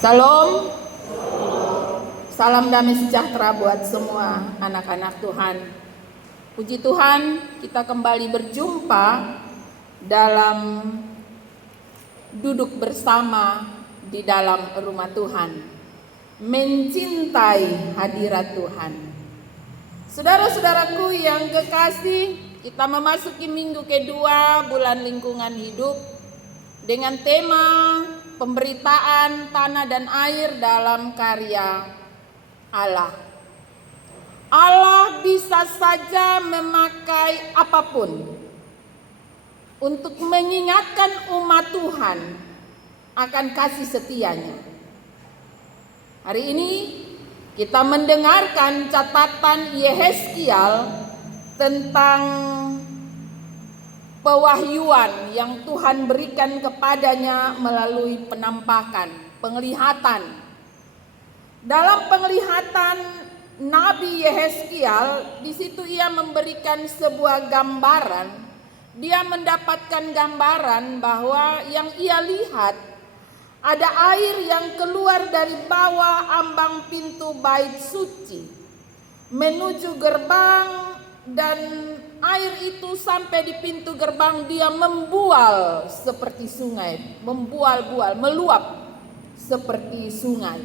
Salam, salam damai sejahtera buat semua anak-anak Tuhan. Puji Tuhan, kita kembali berjumpa dalam duduk bersama di dalam rumah Tuhan, mencintai hadirat Tuhan. Saudara-saudaraku yang kekasih, kita memasuki minggu kedua bulan lingkungan hidup dengan tema pemberitaan tanah dan air dalam karya Allah. Allah bisa saja memakai apapun untuk mengingatkan umat Tuhan akan kasih setianya. Hari ini kita mendengarkan catatan Yehezkiel tentang pewahyuan yang Tuhan berikan kepadanya melalui penampakan, penglihatan. Dalam penglihatan Nabi Yehezkiel, di situ ia memberikan sebuah gambaran. Dia mendapatkan gambaran bahwa yang ia lihat ada air yang keluar dari bawah ambang pintu bait suci menuju gerbang, dan air itu sampai di pintu gerbang dia membual seperti sungai, membual-bual, meluap seperti sungai.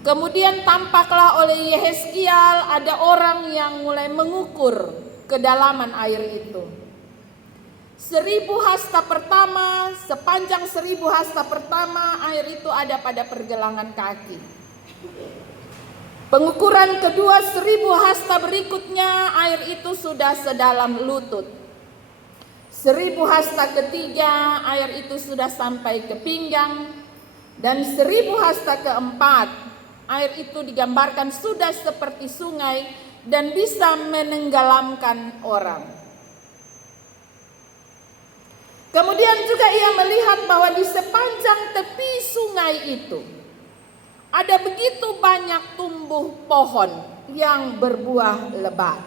Kemudian tampaklah oleh Yehezkiel ada orang yang mulai mengukur kedalaman air itu. 1000 hasta pertama, sepanjang 1000 hasta pertama air itu ada pada pergelangan kaki. Pengukuran kedua 1000 hasta berikutnya air itu sudah sedalam lutut. 1000 hasta ketiga air itu sudah sampai ke pinggang. Dan 1000 hasta keempat air itu digambarkan sudah seperti sungai dan bisa menenggelamkan orang. Kemudian juga ia melihat bahwa di sepanjang tepi sungai itu ada begitu banyak tumbuh pohon yang berbuah lebat.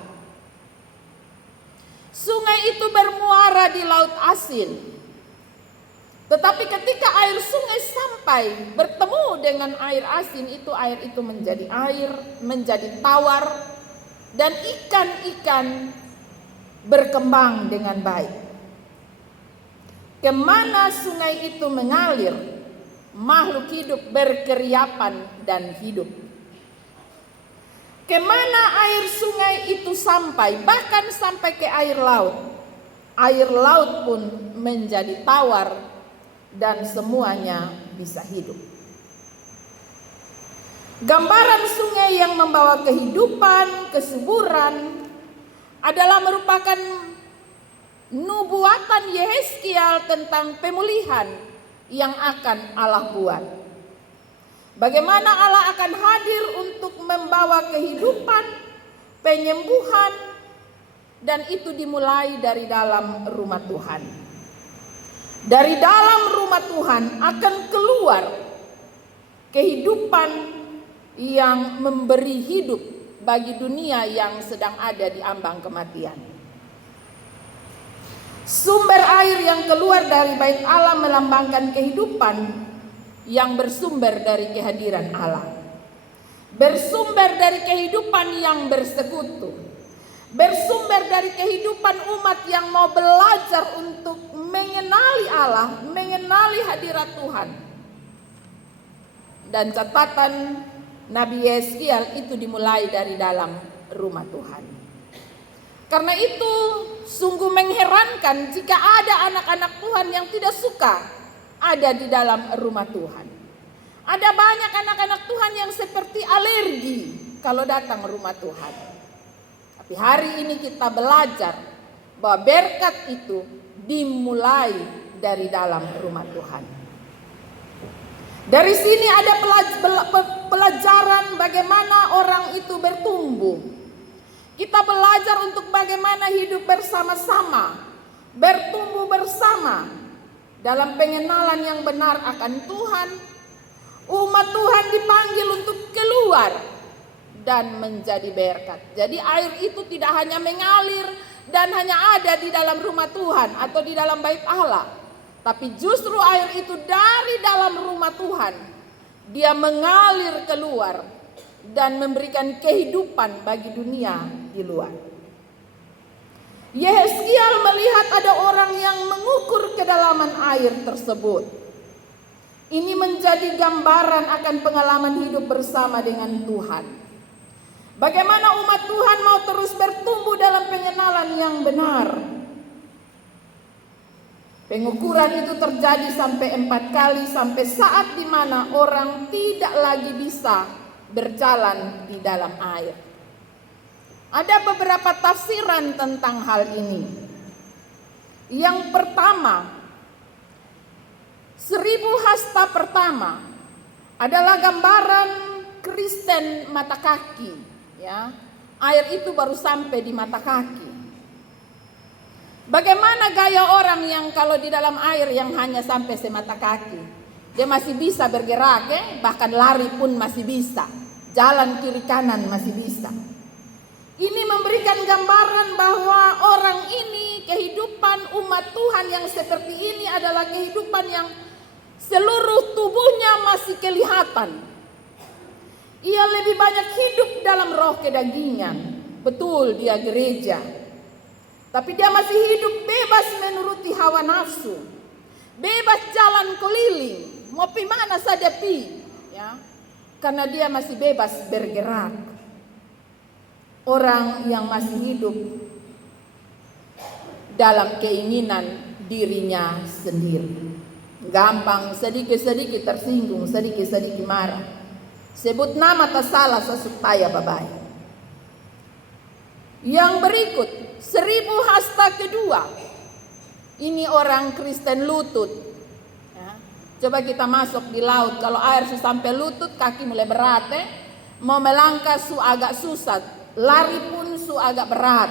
Sungai itu bermuara di laut asin. Tetapi ketika air sungai sampai bertemu dengan air asin itu, air itu menjadi air, menjadi tawar, dan ikan-ikan berkembang dengan baik. Kemana sungai itu mengalir, makhluk hidup berkeriapan dan hidup. Kemana air sungai itu sampai, bahkan sampai ke air laut pun menjadi tawar dan semuanya bisa hidup. Gambaran sungai yang membawa kehidupan, kesuburan adalah merupakan nubuatan Yehezkiel tentang pemulihan yang akan Allah buat. Bagaimana Allah akan hadir untuk membawa kehidupan, penyembuhan, dan itu dimulai dari dalam rumah Tuhan. Dari dalam rumah Tuhan akan keluar kehidupan yang memberi hidup bagi dunia yang sedang ada di ambang kematian. Sumber air yang keluar dari bait Allah melambangkan kehidupan yang bersumber dari kehadiran Allah. Bersumber dari kehidupan yang bersekutu. Bersumber dari kehidupan umat yang mau belajar untuk mengenali Allah, mengenali hadirat Tuhan. Dan catatan Nabi Yehezkiel itu dimulai dari dalam rumah Tuhan. Karena itu sungguh mengherankan jika ada anak-anak Tuhan yang tidak suka ada di dalam rumah Tuhan. Ada banyak anak-anak Tuhan yang seperti alergi kalau datang ke rumah Tuhan. Tapi hari ini kita belajar bahwa berkat itu dimulai dari dalam rumah Tuhan. Dari sini ada pelajaran bagaimana orang itu bertumbuh. Kita belajar untuk bagaimana hidup bersama-sama, bertumbuh bersama dalam pengenalan yang benar akan Tuhan. Umat Tuhan dipanggil untuk keluar dan menjadi berkat. Jadi air itu tidak hanya mengalir dan hanya ada di dalam rumah Tuhan atau di dalam bait Allah, tapi justru air itu dari dalam rumah Tuhan Dia mengalir keluar dan memberikan kehidupan bagi dunia di luar. Yehezkiel melihat ada orang yang mengukur kedalaman air tersebut. Ini menjadi gambaran akan pengalaman hidup bersama dengan Tuhan. Bagaimana umat Tuhan mau terus bertumbuh dalam pengenalan yang benar. Pengukuran itu terjadi sampai 4 kali, sampai saat di mana orang tidak lagi bisa berjalan di dalam air. Ada beberapa tafsiran tentang hal ini. Yang pertama, 1000 hasta pertama adalah gambaran Kristen mata kaki, ya. Air itu baru sampai di mata kaki. Bagaimana gaya orang yang kalau di dalam air yang hanya sampai semata kaki? Dia masih bisa bergerak, bahkan lari pun masih bisa. Jalan kiri kanan masih bisa. Ini memberikan gambaran bahwa orang ini, kehidupan umat Tuhan yang seperti ini adalah kehidupan yang seluruh tubuhnya masih kelihatan. Ia lebih banyak hidup dalam roh kedagingan. Betul, dia gereja. Tapi dia masih hidup bebas menuruti hawa nafsu. Bebas jalan keliling, mau pi mana saja pi, ya. Karena dia masih bebas bergerak. Orang yang masih hidup dalam keinginan dirinya sendiri. Gampang sedikit-sedikit tersinggung, sedikit-sedikit marah. Sebut nama tak salah supaya babai. Yang berikut, 1000 hasta kedua. Ini orang Kristen lutut. Ya. Coba kita masuk di laut. Kalau air sampai lutut, kaki mulai berat. Mau melangkah agak susah. Lari pun agak berat.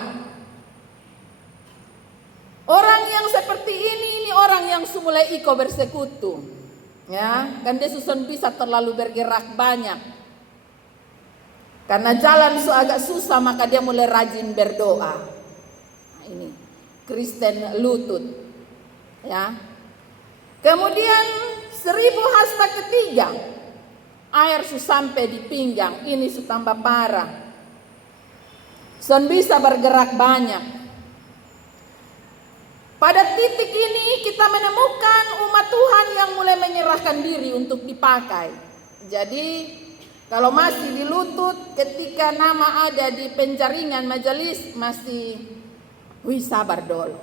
Orang yang seperti ini orang yang mulai iko bersekutu. Ya, kan dia susun bisa terlalu bergerak banyak. Karena jalan agak susah, maka dia mulai rajin berdoa. Nah, ini Kristen lutut. Ya. Kemudian 1000 hasta ketiga. Air sampai di pinggang. Ini tambah parah. Bisa bergerak banyak. Pada titik ini kita menemukan umat Tuhan yang mulai menyerahkan diri untuk dipakai. Jadi kalau masih di lutut, ketika nama ada di penjaringan majelis, masih sabar dulu.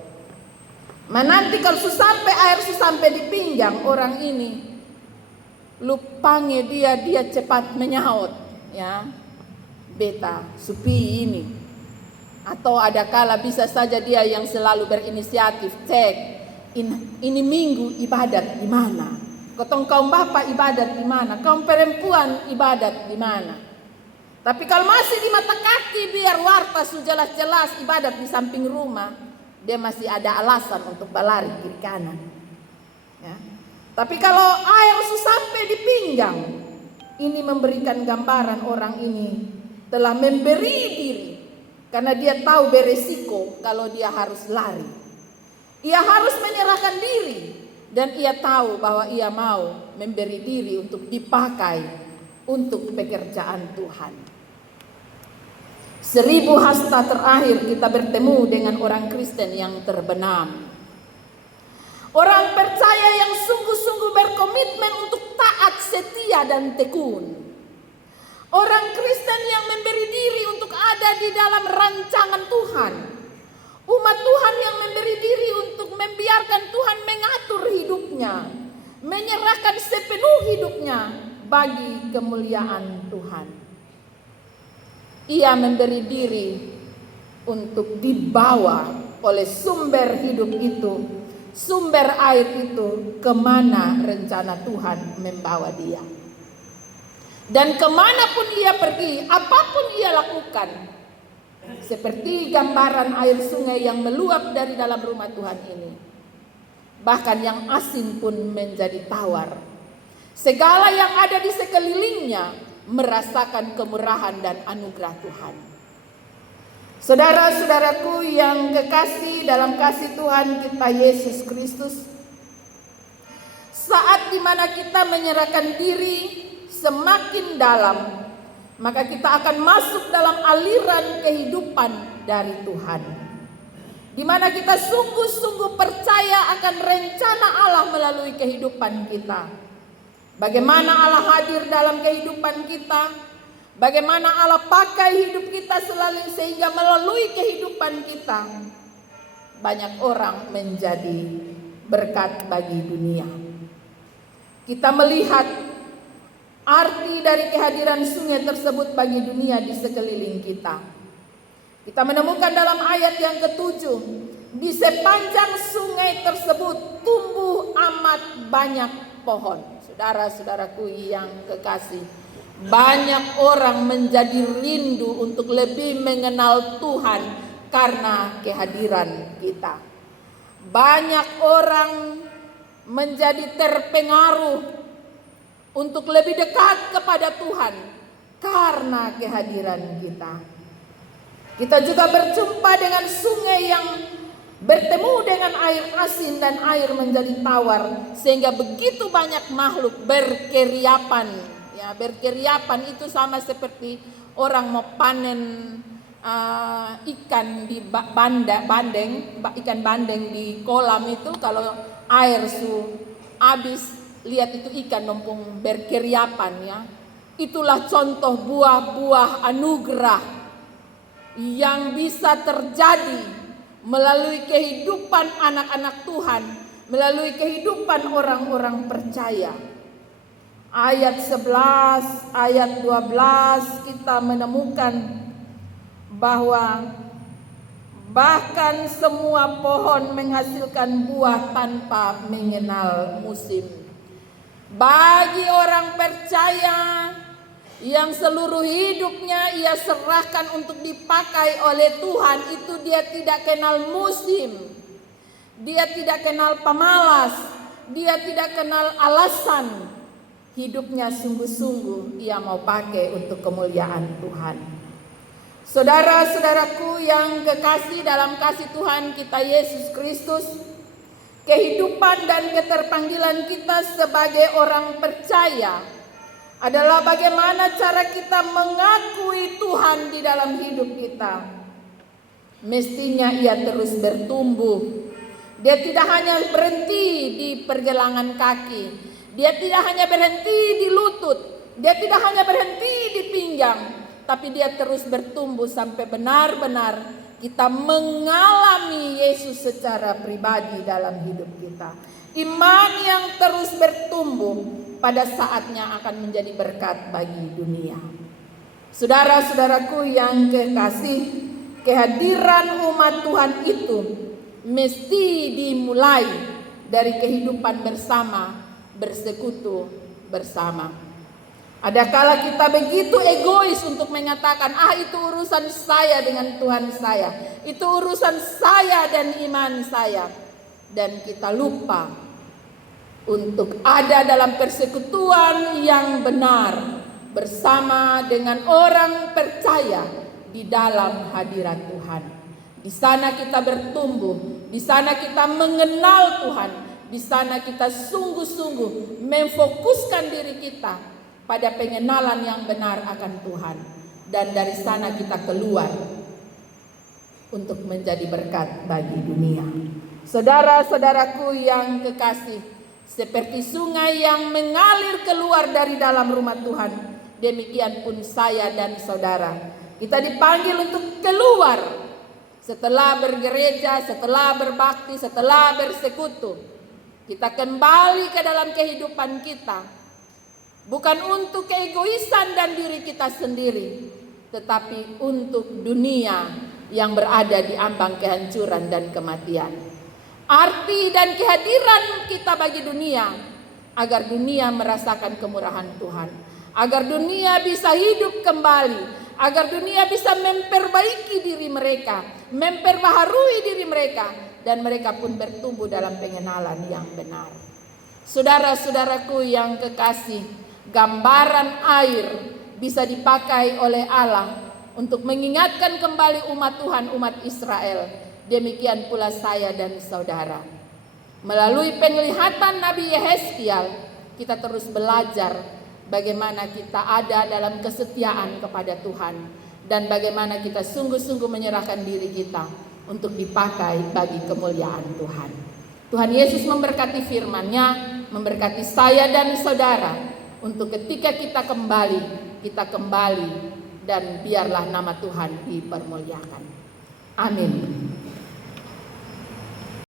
Nanti kalau sampai air sampai di pinggang orang ini, lupangnya dia cepat menyaut, ya. Beta supi ini. Atau ada kala bisa saja dia yang selalu berinisiatif, cek ini minggu ibadat di mana? Kaum bapak ibadat di mana? Kaum perempuan ibadat di mana? Tapi kalau masih di mata kaki biar warta jelas-jelas ibadat di samping rumah, dia masih ada alasan untuk berlari kiri kanan. Ya. Tapi kalau air sampai di pinggang, ini memberikan gambaran orang ini telah memberi diri. Karena dia tahu beresiko kalau dia harus lari. Ia harus menyerahkan diri. Dan ia tahu bahwa ia mau memberi diri untuk dipakai untuk pekerjaan Tuhan. 1000 hasta terakhir kita bertemu dengan orang Kristen yang terbenam. Orang percaya yang sungguh-sungguh berkomitmen untuk taat, setia dan tekun. Orang Kristen yang memberi diri untuk ada di dalam rancangan Tuhan. Umat Tuhan yang memberi diri untuk membiarkan Tuhan mengatur hidupnya. Menyerahkan sepenuh hidupnya bagi kemuliaan Tuhan. Ia memberi diri untuk dibawa oleh sumber hidup itu. Sumber air itu kemana rencana Tuhan membawa dia. Dan kemanapun ia pergi, apapun ia lakukan, seperti gambaran air sungai yang meluap dari dalam rumah Tuhan ini. Bahkan yang asin pun menjadi tawar. Segala yang ada di sekelilingnya merasakan kemurahan dan anugerah Tuhan. Saudara-saudaraku yang kekasih dalam kasih Tuhan kita Yesus Kristus, saat dimana kita menyerahkan diri, semakin dalam, maka kita akan masuk dalam aliran kehidupan dari Tuhan, di mana kita sungguh-sungguh percaya akan rencana Allah melalui kehidupan kita. Bagaimana Allah hadir dalam kehidupan kita, bagaimana Allah pakai hidup kita selalu, sehingga melalui kehidupan kita banyak orang menjadi berkat bagi dunia. Kita melihat arti dari kehadiran sungai tersebut bagi dunia di sekeliling kita. Kita menemukan dalam ayat yang ke-7, di sepanjang sungai tersebut tumbuh amat banyak pohon. Saudara-saudaraku yang kekasih, banyak orang menjadi rindu untuk lebih mengenal Tuhan karena kehadiran kita. Banyak orang menjadi terpengaruh untuk lebih dekat kepada Tuhan karena kehadiran kita. Kita juga berjumpa dengan sungai yang bertemu dengan air asin dan air menjadi tawar, sehingga begitu banyak makhluk berkeriapan. Ya, berkeriapan itu sama seperti orang mau panen ikan di ikan bandeng di kolam itu, kalau air habis, lihat itu ikan numpung berkeriapan ya. Itulah contoh buah-buah anugerah yang bisa terjadi melalui kehidupan anak-anak Tuhan, melalui kehidupan orang-orang percaya. Ayat 11, ayat 12 kita menemukan bahwa bahkan semua pohon menghasilkan buah tanpa mengenal musim. Bagi orang percaya yang seluruh hidupnya ia serahkan untuk dipakai oleh Tuhan, itu dia tidak kenal musim, dia tidak kenal pemalas, dia tidak kenal alasan. Hidupnya sungguh-sungguh ia mau pakai untuk kemuliaan Tuhan. Saudara-saudaraku yang kekasih dalam kasih Tuhan kita Yesus Kristus, kehidupan dan keterpanggilan kita sebagai orang percaya adalah bagaimana cara kita mengakui Tuhan di dalam hidup kita. Mestinya ia terus bertumbuh. Dia tidak hanya berhenti di pergelangan kaki, dia tidak hanya berhenti di lutut, dia tidak hanya berhenti di pinggang, tapi dia terus bertumbuh sampai benar-benar kita mengalami Yesus secara pribadi dalam hidup kita. Iman yang terus bertumbuh pada saatnya akan menjadi berkat bagi dunia. Saudara-saudaraku yang kekasih, kehadiran umat Tuhan itu mesti dimulai dari kehidupan bersama, bersekutu bersama. Adakala kita begitu egois untuk mengatakan, itu urusan saya dengan Tuhan saya, itu urusan saya dan iman saya, dan kita lupa untuk ada dalam persekutuan yang benar bersama dengan orang percaya di dalam hadirat Tuhan. Di sana kita bertumbuh, di sana kita mengenal Tuhan, di sana kita sungguh-sungguh memfokuskan diri kita pada pengenalan yang benar akan Tuhan, dan dari sana kita keluar untuk menjadi berkat bagi dunia. Saudara-saudaraku yang kekasih, seperti sungai yang mengalir keluar dari dalam rumah Tuhan, demikian pun saya dan saudara, kita dipanggil untuk keluar setelah bergereja, setelah berbakti, setelah bersekutu. Kita kembali ke dalam kehidupan kita, bukan untuk keegoisan dan diri kita sendiri, tetapi untuk dunia yang berada di ambang kehancuran dan kematian. Arti dan kehadiran kita bagi dunia, agar dunia merasakan kemurahan Tuhan, agar dunia bisa hidup kembali, agar dunia bisa memperbaiki diri mereka, memperbaharui diri mereka, dan mereka pun bertumbuh dalam pengenalan yang benar. Saudara-saudaraku yang kekasih, gambaran air bisa dipakai oleh Allah untuk mengingatkan kembali umat Tuhan, umat Israel. Demikian pula saya dan saudara. Melalui penglihatan Nabi Yehezkiel, kita terus belajar bagaimana kita ada dalam kesetiaan kepada Tuhan, dan bagaimana kita sungguh-sungguh menyerahkan diri kita untuk dipakai bagi kemuliaan Tuhan. Tuhan Yesus memberkati firman-Nya, memberkati saya dan saudara, untuk ketika kita kembali dan biarlah nama Tuhan dipermuliakan. Amin.